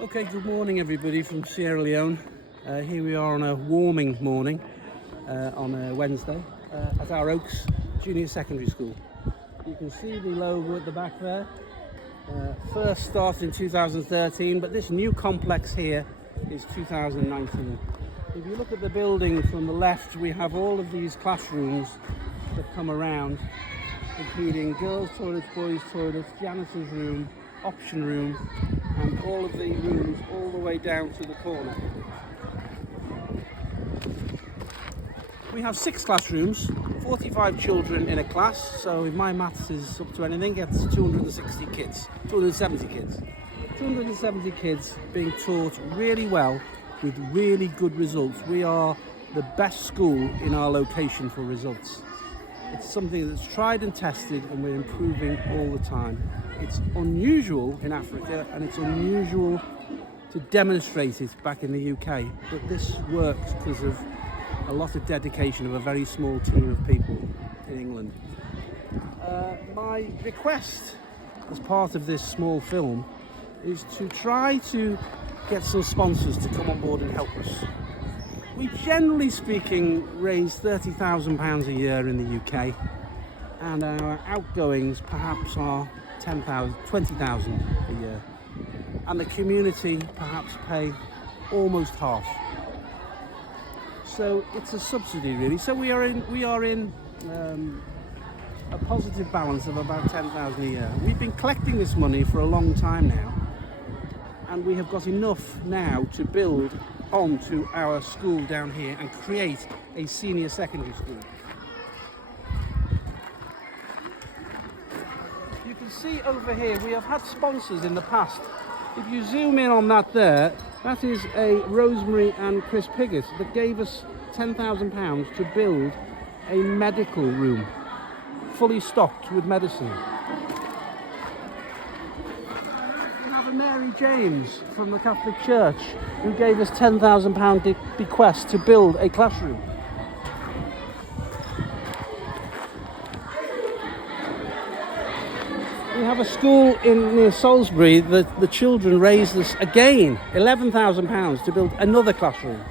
Okay, good morning everybody from Sierra Leone. Here we are on a warming morning on a Wednesday at our Oaks Junior Secondary School. You can see the logo at the back there. First started in 2013, but this new complex here is 2019. If you look at the building from the left, we have all of these classrooms that come around, including girls' toilets, boys' toilets, janitor's room, option room, and all of the rooms all the way down to the corner. We have 6 classrooms, 45 children in a class, so if my maths is up to anything, it's 260 kids, 270 kids. 270 kids being taught really well with really good results. We are the best school in our location for results. It's something that's tried and tested, and we're improving all the time. It's unusual in Africa, and it's unusual to demonstrate it back in the UK, but this works because of a lot of dedication of a very small team of people in England. My request as part of this small film is to try to get some sponsors to come on board and help us. We generally speaking raise £30,000 a year in the UK, and our outgoings perhaps are 10,000, 20,000 a year, and the community perhaps pay almost half. So it's a subsidy really. So we are in a positive balance of about 10,000 a year. We've been collecting this money for a long time now, and we have got enough now to build onto our school down here and create a senior secondary school. You can see over here we have had sponsors in the past. If you zoom in on that there, that is a Rosemary and Chris Piggott that gave us £10,000 to build a medical room fully stocked with medicine. Mary James from the Catholic Church, who gave us £10,000 bequest to build a classroom. We have a school near Salisbury that the children raised us again £11,000 to build another classroom.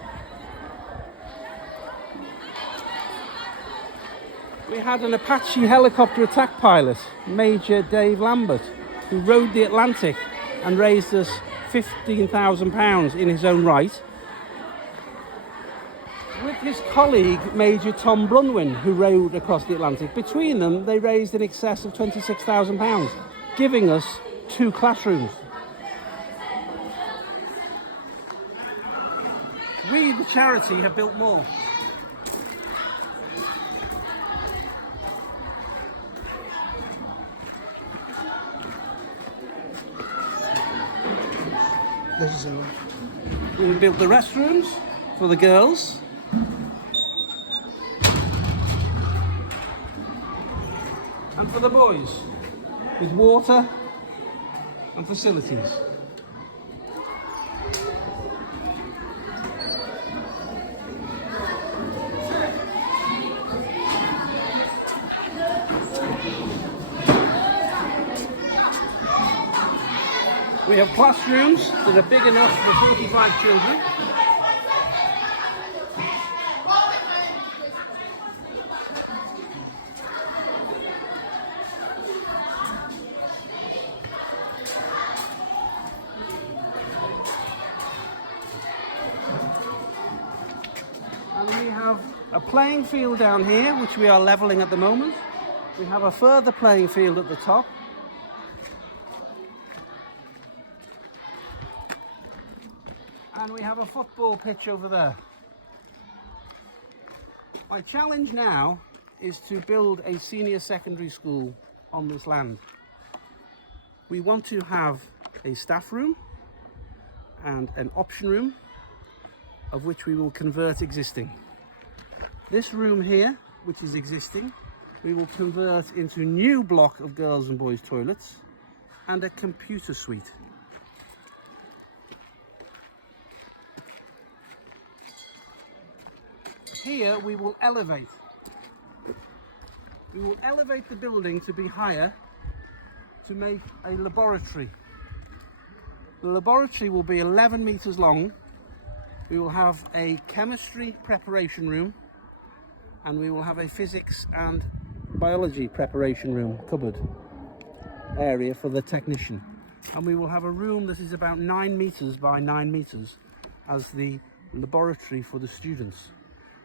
We had an Apache helicopter attack pilot, Major Dave Lambert, who rode the Atlantic and raised us £15,000 in his own right, with his colleague Major Tom Brunwyn, who rowed across the Atlantic. Between them they raised in excess of £26,000, giving us 2 classrooms. We, the charity, have built more. We built the restrooms for the girls. And for the boys, with water and facilities. We have classrooms that are big enough for 45 children. And we have a playing field down here, which we are levelling at the moment. We have a further playing field at the top. And we have a football pitch over there. My challenge now is to build a senior secondary school on this land. We want to have a staff room and an option room, of which we will convert existing. This room here, which is existing, we will convert into a new block of girls and boys toilets and a computer suite. Here we will elevate. We will elevate the building to be higher to make a laboratory. The laboratory will be 11 meters long. We will have a chemistry preparation room, and we will have a physics and biology preparation room, cupboard area for the technician. And we will have a room that is about 9 meters by 9 meters as the laboratory for the students,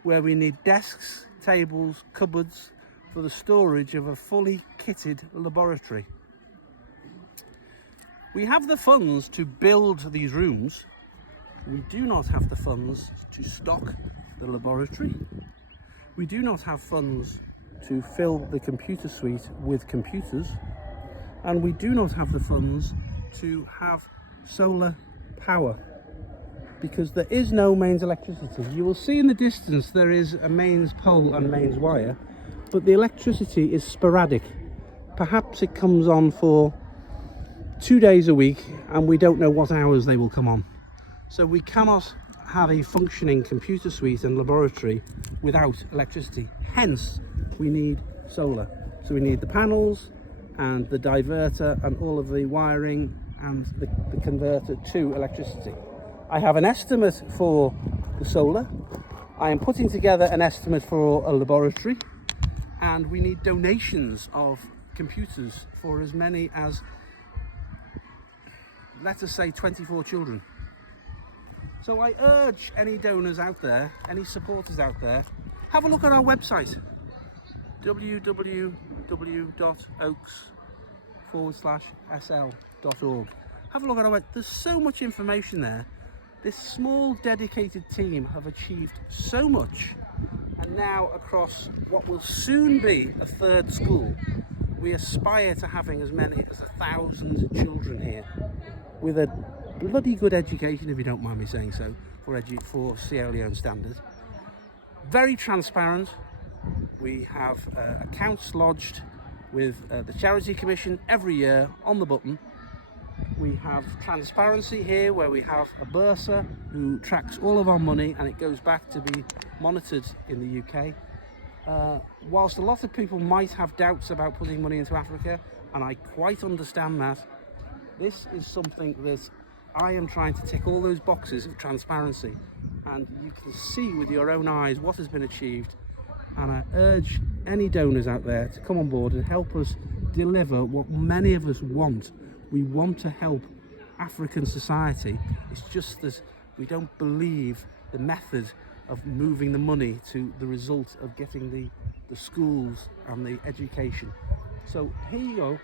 where we need desks, tables, cupboards for the storage of a fully kitted laboratory. We have the funds to build these rooms. We do not have the funds to stock the laboratory. We do not have funds to fill the computer suite with computers. And we do not have the funds to have solar power, because there is no mains electricity. You will see in the distance there is a mains pole and mains wire, but the electricity is sporadic. Perhaps it comes on for 2 days a week, and we don't know what hours they will come on. So we cannot have a functioning computer suite and laboratory without electricity. Hence, we need solar. So we need the panels and the diverter and all of the wiring and the converter to electricity. I have an estimate for the solar. I am putting together an estimate for a laboratory, and we need donations of computers for as many as, let us say, 24 children. So I urge any donors out there, any supporters out there, have a look at our website, www.oaks/sl.org. Have a look at our website. There's so much information there. This small dedicated team have achieved so much, and now across what will soon be a third school, we aspire to having as many as 1,000 children here with a bloody good education, if you don't mind me saying so, for Sierra Leone standards. Very transparent. We have accounts lodged with the Charity Commission every year on the button. We have transparency here, where we have a bursar who tracks all of our money, and it goes back to be monitored in the UK. Whilst a lot of people might have doubts about putting money into Africa, and I quite understand that, this is something that I am trying to tick all those boxes of transparency, and you can see with your own eyes what has been achieved. And I urge any donors out there to come on board and help us deliver what many of us want. We want to help African society. It's just that we don't believe the method of moving the money to the result of getting the schools and the education. So here you go,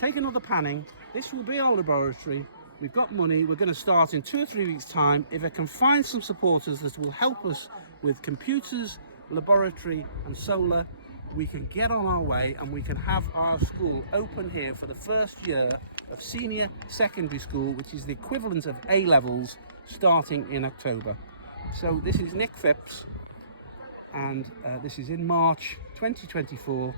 take another panning. This will be our laboratory. We've got money. We're going to start in 2 or 3 weeks' time. If I can find some supporters that will help us with computers, laboratory and solar, we can get on our way, and we can have our school open here for the first year of senior secondary school, which is the equivalent of A-levels, starting in October. So this is Nick Phipps, and this is in March 2024,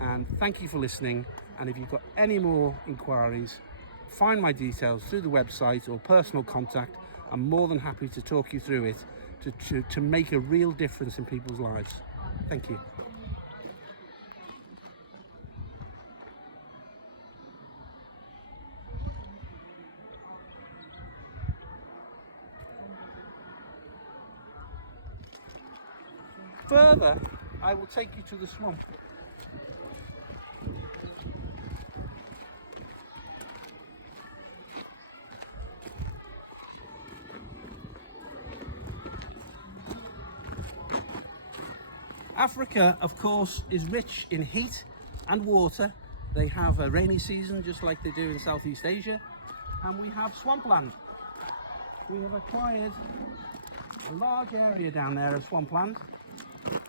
and thank you for listening. And if you've got any more inquiries, find my details through the website or personal contact. I'm more than happy to talk you through it to make a real difference in people's lives. Thank you. Further, I will take you to the swamp. Africa, of course, is rich in heat and water. They have a rainy season just like they do in Southeast Asia, and we have swampland. We have acquired a large area down there of swampland.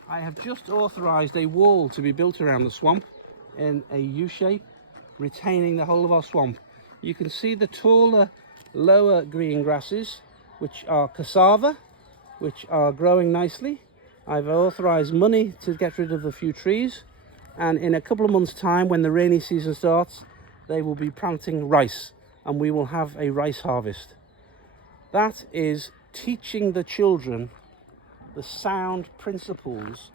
I have just authorised a wall to be built around the swamp in a U-shape, retaining the whole of our swamp. You can see the taller, lower green grasses, which are cassava, which are growing nicely. I've authorised money to get rid of a few trees, and in a couple of months' time, when the rainy season starts, they will be planting rice, and we will have a rice harvest. That is teaching the children the sound principles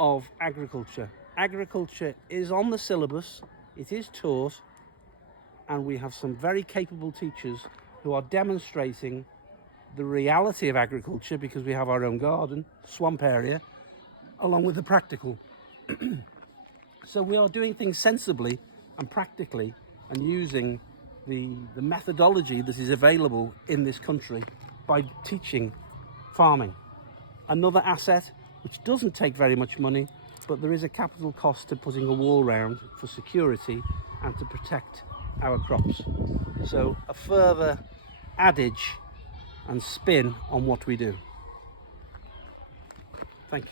of agriculture. Agriculture is on the syllabus, it is taught, and we have some very capable teachers who are demonstrating the reality of agriculture, because we have our own garden, swamp area, along with the practical. So we are doing things sensibly and practically, and using the methodology that is available in this country by teaching farming. Another asset which doesn't take very much money, but there is a capital cost to putting a wall round for security and to protect our crops. So a further adage and spin on what we do.